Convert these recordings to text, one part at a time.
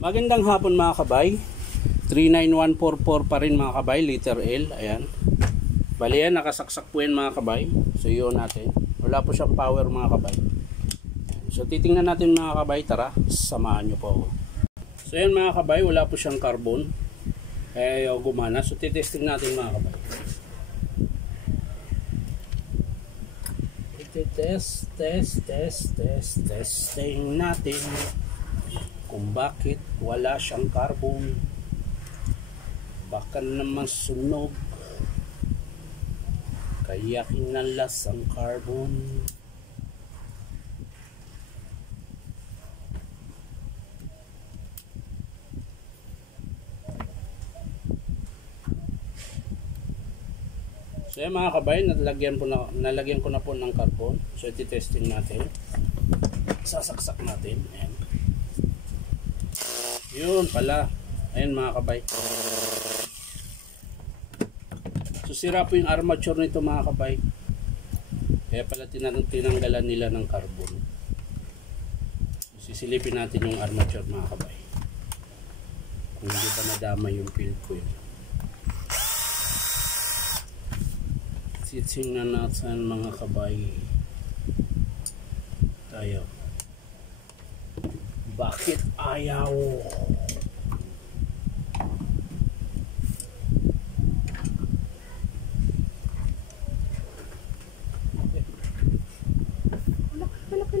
Magandang hapon mga kabay. 39144 pa rin mga kabay, liter L. Ayan. Bali yan, nakasaksak po yan mga kabay. So yun natin. Wala po siyang power mga kabay. So titingnan natin mga kabay. Tara, samahan nyo po ako. So yan mga kabay, wala po siyang carbon. Kaya ayaw gumana. So titesting natin mga kabay. Testing natin kung bakit wala siyang carbon. Baka naman sunog kaya kinalas ang carbon. So yan mga kabay, nalagyan ko na po ng carbon. So iti-testing natin. Sasaksak natin. Ayan. Yun pala. Ayan mga kabay. So sira po yung armature nito mga kabay. Kaya pala tinanggalan nila ng carbon. Sisilipin natin yung armature mga kabay. Kung hindi ba nadama yung field coil. Titingnan natin mga kabay. Tayo. Bakit ayaw?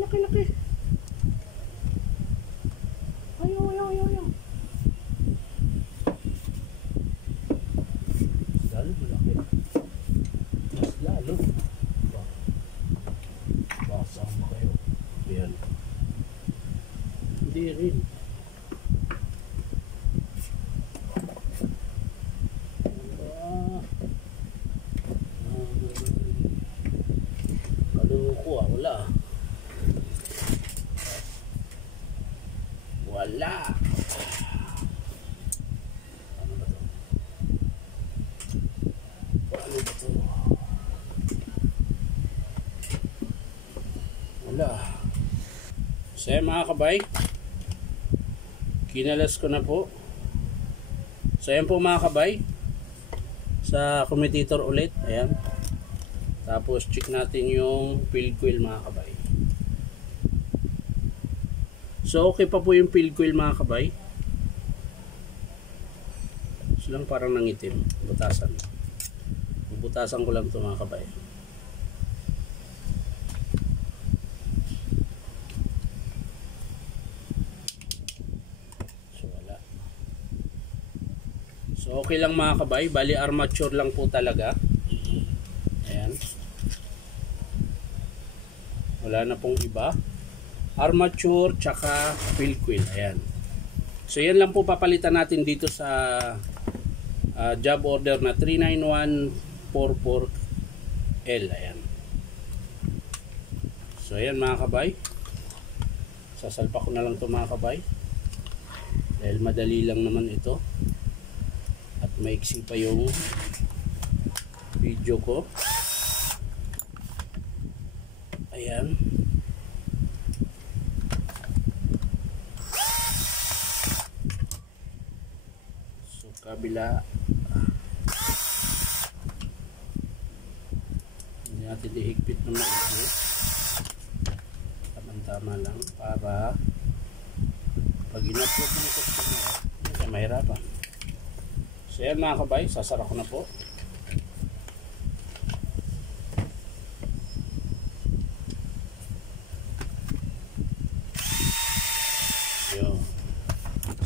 Laki. Ayaw. Lalo malaki. Mas lalo. Basama kayo. Ayan. Hindi rin. Kaloko wala. Wala. Ano ba ito? Wala. So mga kabay, kinalas ko na po. So ayan po mga kabay, sa commutator ulit. Ayan. Tapos check natin yung field coil mga kabay. So okay pa po yung field coil mga kabay. So lang parang nangitim. Butasan. Butasan ko lang ito mga kabay. So wala. So okay lang mga kabay. Bali armature lang po talaga. Ayan. Wala na pong iba. Armature tsaka field coil. Ayan. So yan lang po papalitan natin dito sa job order na 39144L. Ayan. So ayan mga kabay. Sasalpa ko na lang ito mga kabay. Dahil madali lang naman ito. At maiksi pa yung video ko. Ayan. Kabila, hindi natin ihigpit na maigi, tama lang para pag in-upload ng customer hindi ka mahirapan. So yan mga kabay, sasara ko na po.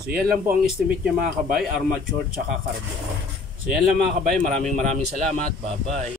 So yan lang po ang estimate niya mga kabay, armature tsaka carbon. So yan lang mga kabay, maraming salamat. Bye bye.